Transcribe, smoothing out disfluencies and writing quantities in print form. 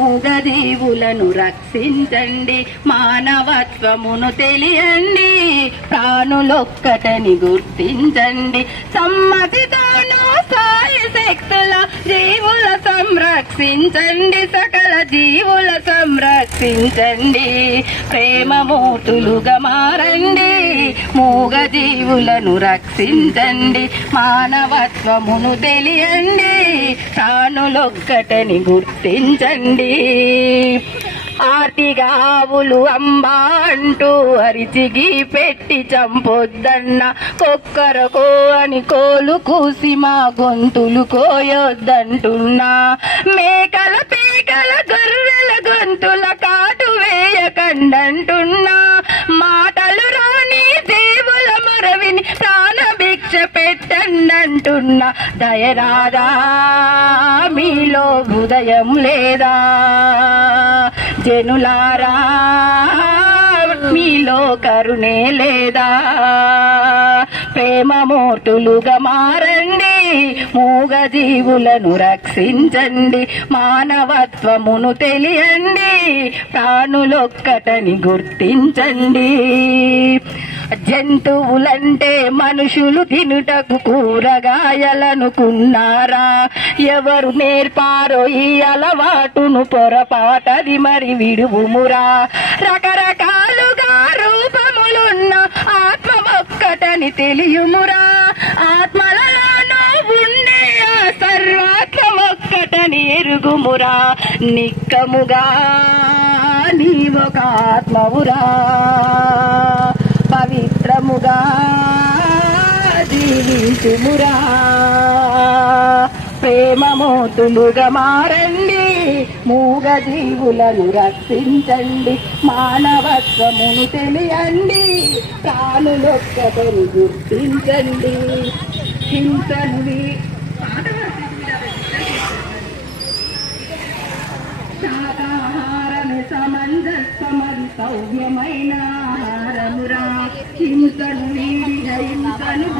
మూగజీవులను రక్షించండి, మానవత్వమును తెలియండి, ప్రాణులొక్కటని గుర్తించండి, సమ్మతితోనూ సాయి శక్తుల జీవుల సంరక్షించండి, సకల జీవుల సంరక్షించండి, ప్రేమమూర్తులుగా మారండి, మూగజీవులను రక్షించండి, మానవత్వమును తెలియండి, ప్రాణులొక్కటని గుర్తించండి. ఆర్తిగా ఆవులు అంబా అంటూ అరిచిగి పెట్టి చంపొద్దన్న, కొక్కరకో అని కోలు కూసి మా గొంతులు కోయొద్దంటున్నా, మేకల పీకల గొర్రెల గొంతుల కాటు వేయకండంటున్నా, మాటలు రాని దేవుల మరవిని ప్రాణభిక్ష పెట్టండంటున్నా, దయరాదా మీలో హృదయం లేదా జనులారా, మీలో కరుణే లేదా, ప్రేమమూర్తులుగా మారండి, మూగజీవులను రక్షించండి, మానవత్వమును తెలియండి, ప్రాణులొక్కటని గుర్తించండి. జంతువులంటే మనుషులు తినుటకు కూరగాయలనుకున్నారా, ఎవరు నేర్పారో ఈ అలవాటును, పొరపాటది మరి విడువుమురా, రకరకాలుగా రూపములున్న ఆత్మ ఒక్కటని తెలియుమురా, ఆత్మలలో ఉండే ఆ సర్వాత్మ ఒక్కటని ఎరుగుమురా, నిక్కముగా నీవొక ఆత్మవురా, పవిత్రముగా జీవించుమురా, ప్రేమమూర్తులుగా మారండి, మూగజీవులను రక్షించండి, మానవత్వమును తెలియండి, ప్రాణులొక్కటని గుర్తించండి. హింసను శాకాహారమే సమంజస్వమది సౌమ్యమైన ఆహారమురా, హింసను వీడి హింసను